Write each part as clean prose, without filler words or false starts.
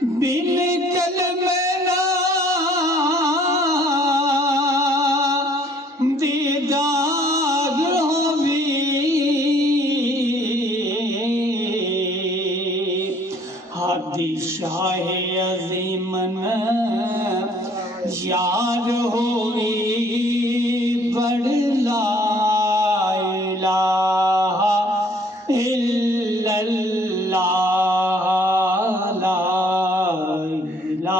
بن کلمہ لا دیدار ہوئی ہادی شاہ عظیمن یار ہوئی بڑھ لا الہ الا اللہ لا الہ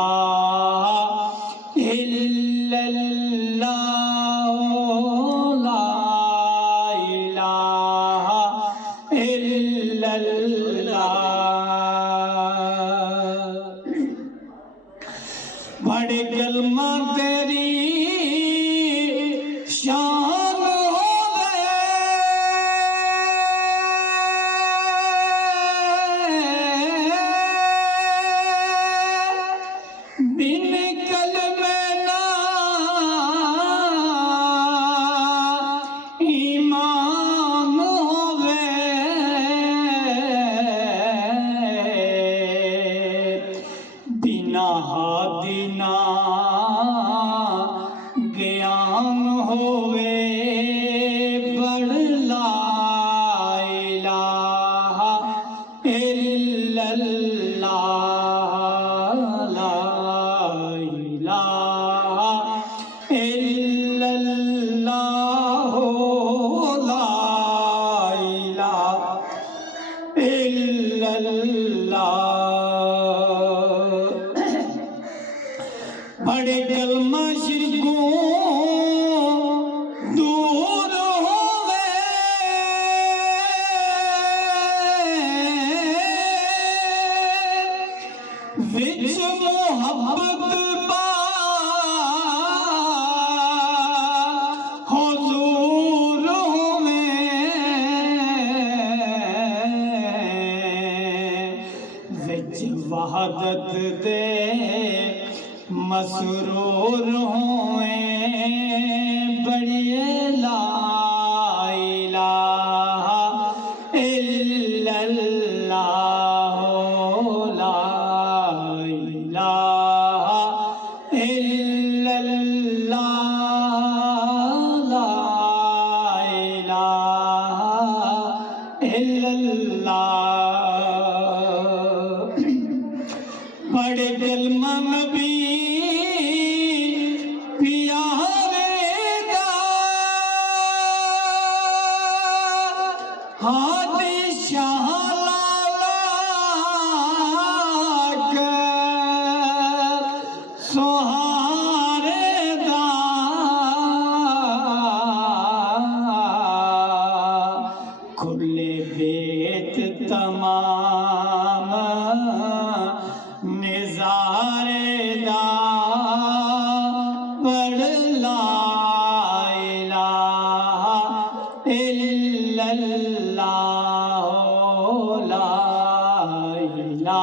الا اللہ لا الہ الا اللہ بڑے کلمہ تیری شان ہوئے بن کلمہ لا ایمان ہوئے بنا ہادی نا گیان ہوئے بڑھ لا الہ الا اللہ لا الہ الا اللہ لا الہ الا اللہ بڑے کلمہ شرکوں دور ہوئے وچ محبت با حضور ہوئے وچ وحدت دے مسرور ہوئے بڑھئے لا الہ الا اللہ لا الہ الا اللہ لا الہ الا اللہ بڑے کلمہ نبی ہادی شاہ لالا کر سہارے دا کھلے بیت تمام نظارے دا پڑھ لا الہ الا اللہ لا الہ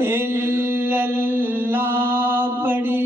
الا اللہ بڑی